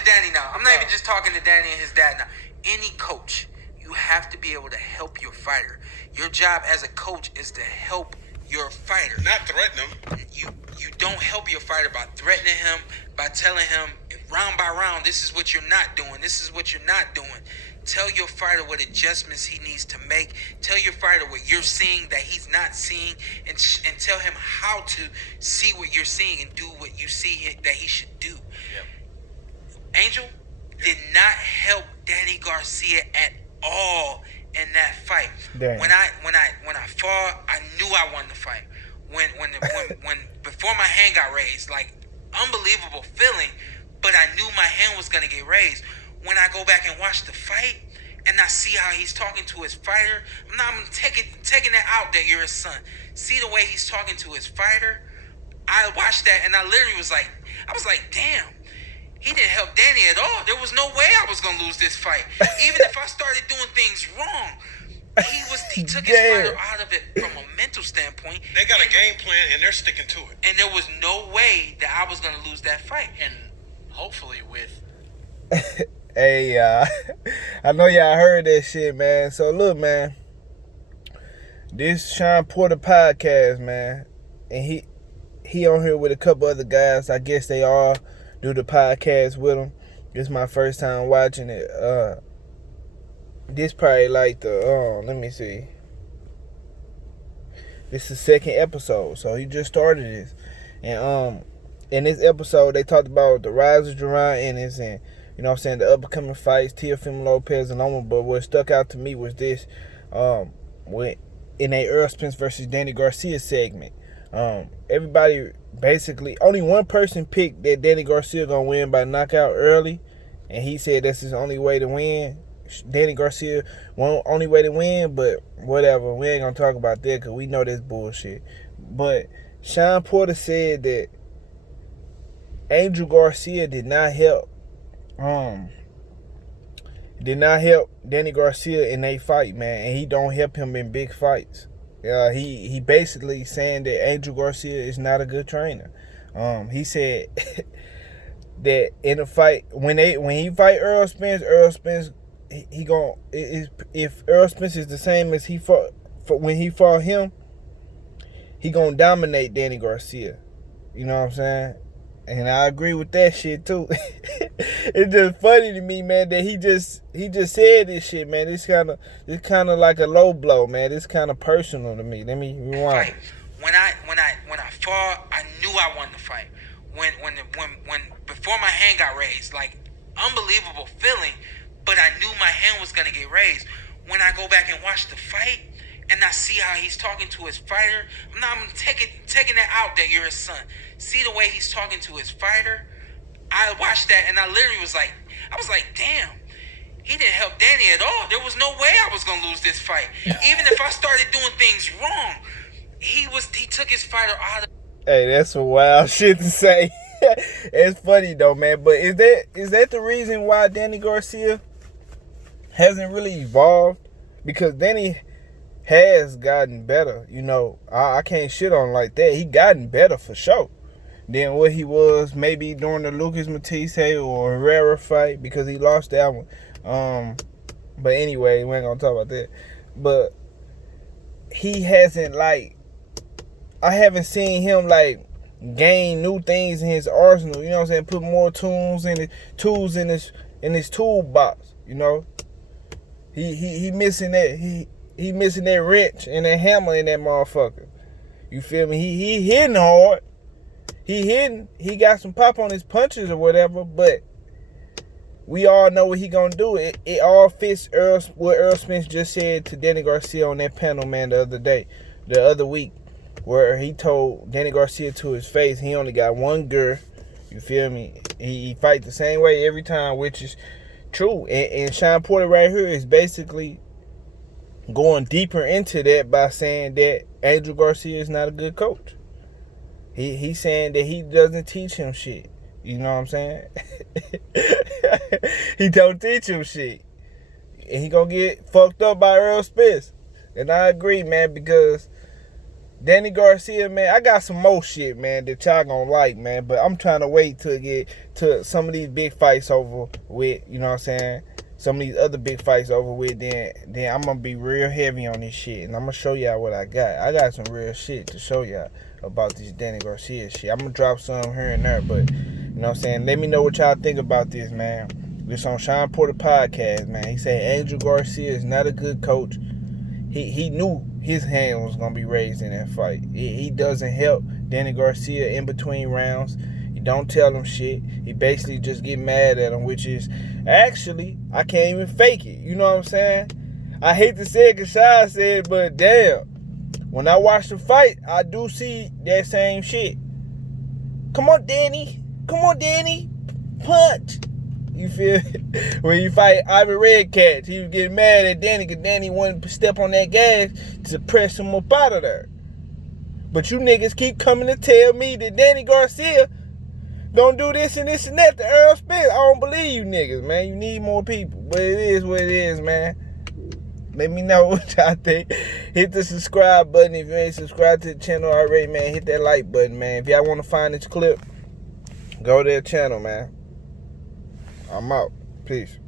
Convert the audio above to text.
to Danny now. I'm not even just talking to Danny and his dad now. Any coach, you have to be able to help your fighter. Your job as a coach is to help your fighter. Not threaten him. You don't help your fighter by threatening him, by telling him round by round, this is what you're not doing, this is what you're not doing. Tell your fighter what adjustments he needs to make. Tell your fighter what you're seeing that he's not seeing, and tell him how to see what you're seeing and do what you see that he should do. Yep. Angel did not help Danny Garcia at all in that fight. Damn. When I fought, I knew I won the fight. When before my hand got raised, like unbelievable feeling, but I knew my hand was gonna get raised. When I go back and watch the fight and I see how he's talking to his fighter, I'm taking that out that you're his son. See the way he's talking to his fighter. I watched that and I literally was like, damn. He didn't help Danny at all. There was no way I was gonna lose this fight. Even if I started doing things wrong, he took his fighter out of it from a mental standpoint. They got a game plan and they're sticking to it. And there was no way that I was gonna lose that fight. And hopefully with Hey, I know y'all heard that shit, man. So look, man, this Shawn Porter podcast, man, and he on here with a couple other guys. I guess they all do the podcast with him. This is my first time watching it. This probably like the let me see. This is the second episode, so he just started this, and in this episode they talked about the rise of Jerron Ennis and, you know what I'm saying, the upcoming fights, Teofimo Lopez and Loma. But what stuck out to me was this, when in a Errol Spence versus Danny Garcia segment. Everybody basically, only one person picked that Danny Garcia gonna win by knockout early, and he said that's his only way to win. Danny Garcia only way to win, but whatever, we ain't gonna talk about that because we know that's bullshit. But Shawn Porter said that Angel Garcia did not help Danny Garcia in a fight, man, and he don't help him in big fights. He basically saying that Angel Garcia is not a good trainer. He said that in a fight when he fight Errol Spence, if Errol Spence is the same as he fought when he fought him, he gonna dominate Danny Garcia. You know what I'm saying? And I agree with that shit too. It's just funny to me, man, that he just said this shit, man. It's kind of like a low blow, man. It's kind of personal to me. Let me rewind. When I fought, I knew I won the fight. When before my hand got raised, like unbelievable feeling, but I knew my hand was gonna get raised. When I go back and watch the fight and I see how he's talking to his fighter, I'm taking that out that you're his son. See the way he's talking to his fighter. I watched that and I literally was like, damn, he didn't help Danny at all. There was no way I was gonna lose this fight. Even if I started doing things wrong, he took his fighter out of. Hey, that's some wild shit to say. It's funny though, man. But is that the reason why Danny Garcia hasn't really evolved? Because Danny has gotten better. You know, I can't shit on him like that. He gotten better for sure than what he was maybe during the Lucas Matisse or Herrera fight, because he lost that one. But anyway, we ain't gonna talk about that. But he hasn't, like, I haven't seen him like gain new things in his arsenal. You know what I'm saying? Put more tools in his toolbox. You know, he missing that. He missing that wrench and that hammer in that motherfucker. You feel me? He hitting hard. He got some pop on his punches or whatever, but we all know what he gonna do. It all fits what Errol Spence just said to Danny Garcia on that panel, man, the other week, where he told Danny Garcia to his face he only got one girl. You feel me? He fight the same way every time, which is true. And Shawn Porter right here is basically going deeper into that by saying that Angel Garcia is not a good coach. He's saying that he doesn't teach him shit. You know what I'm saying? He don't teach him shit. And he gonna get fucked up by Errol Spence. And I agree, man, because Danny Garcia, man, I got some more shit, man, that y'all gonna like, man. But I'm trying to wait to get to some of these big fights over with, you know what I'm saying? Some of these other big fights over with, then I'm gonna be real heavy on this shit. And I'm gonna show y'all what I got. I got some real shit to show y'all about this Danny Garcia shit. I'm gonna drop some here and there, but, you know what I'm saying? Let me know what y'all think about this, man. This on Shawn Porter podcast, man. He said Angel Garcia is not a good coach. He knew his hand was going to be raised in that fight. He doesn't help Danny Garcia in between rounds. He don't tell him shit. He basically just get mad at him, which is, actually, I can't even fake it. You know what I'm saying? I hate to say it because Shawn said it, but damn. When I watch the fight, I do see that same shit. Come on, Danny. Come on, Danny. Punch. You feel when you fight Ivan Redcats, he was getting mad at Danny because Danny wanted to step on that gas to press him up out of there. But you niggas keep coming to tell me that Danny Garcia don't do this and this and that to Errol Spence. I don't believe you niggas, man. You need more people. But it is what it is, man. Let me know what y'all think. Hit the subscribe button if you ain't subscribed to the channel already, man. Hit that like button, man. If y'all want to find this clip, go to their channel, man. I'm out. Peace.